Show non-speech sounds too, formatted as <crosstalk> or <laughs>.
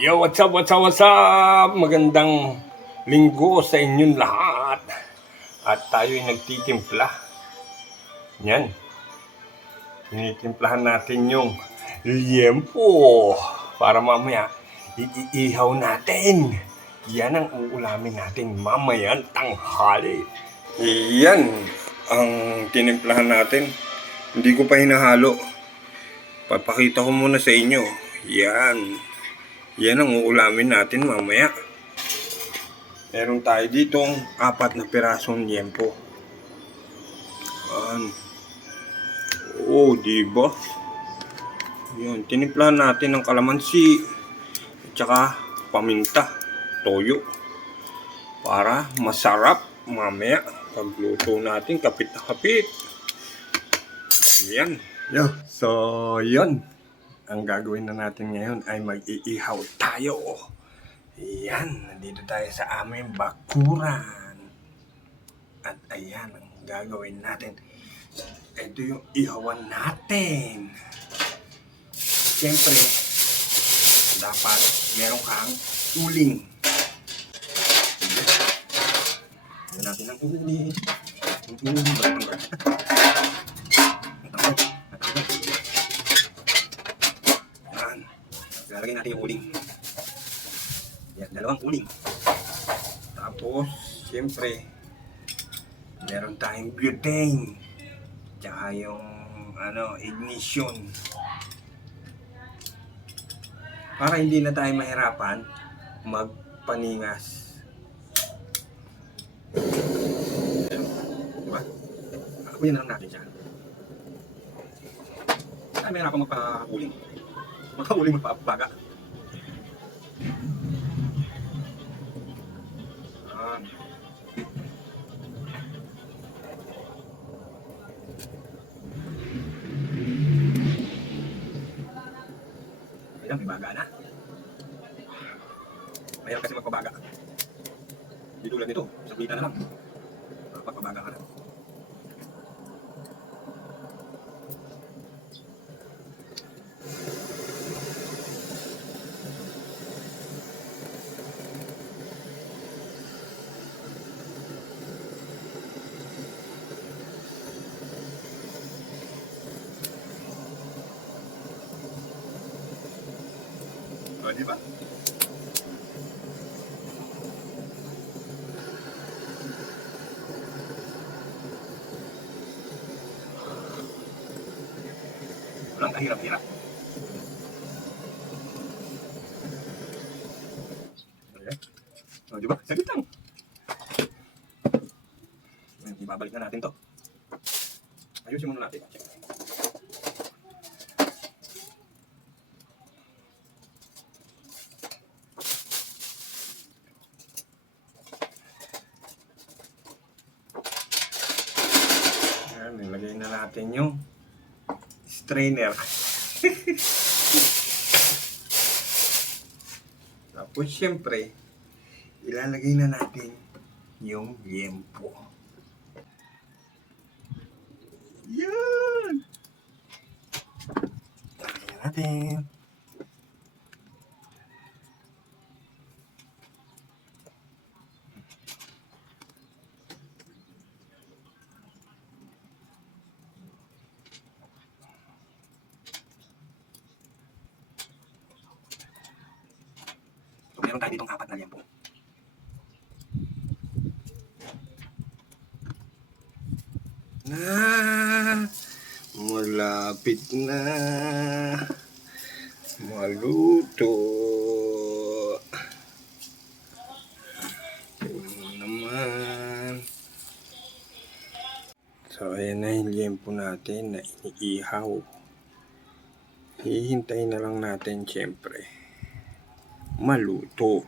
Yo, what's up, what's up, what's up? Magandang linggo sa inyong lahat. At tayo'y nagtitimpla. Yan. Tinitimplahan natin yung liempo para mamaya iihaw natin. Yan ang uulamin natin mamayang tanghali. Yan ang tinimplahan natin. Hindi ko pa hinahalo. Papakita ko muna sa inyo. Yan. Yan ang uulamin natin mamaya. Meron tayo ditong apat na pirasong yempo. Yan. Oh, di ba? Yan, tinimplahan natin ng kalamansi at saka paminta, toyo. Para masarap mamaya pagluto natin kapit na kapit. Yan. Yo, so yun. Ang gagawin na natin ngayon ay mag-iihaw tayo. Yan, nandito tayo sa aming bakuran. At ayan ang gagawin natin. Ito yung ihawan natin. Siyempre, dapat meron kang uling. Tignan natin ang uling. Ang uling Lalagay natin yung uling. Yan, dalawang uling. Tapos, siyempre, meron tayong butane. Tsaka yung, ano, ignition. Para hindi na tayo mahirapan magpaningas. Diba? Akuyin na lang natin siya. Ay, meron akong magpa-uling. Magpa-uling, magpa-baga. Ah. Ayan, may baga na. Mayroon kasi magpabaga. Hindi tulad nito, sa na lang. Magpabaga ka na. O, di ba? Walang kahirap-hirap. O, di ba? Saglit lang. Ibabalik na natin to. Ayusin muna natin. Check. Ayan, nilagay na natin yung strainer. <laughs> Tapos, syempre, ilalagay na natin yung liempo. Yan! Lagay na natin. Meron tayo ditong apat na liempo. Na malapit na maluto. Naman. So, ayan na yung liempo natin na iniihaw. Hihintayin na lang natin, syempre maluto.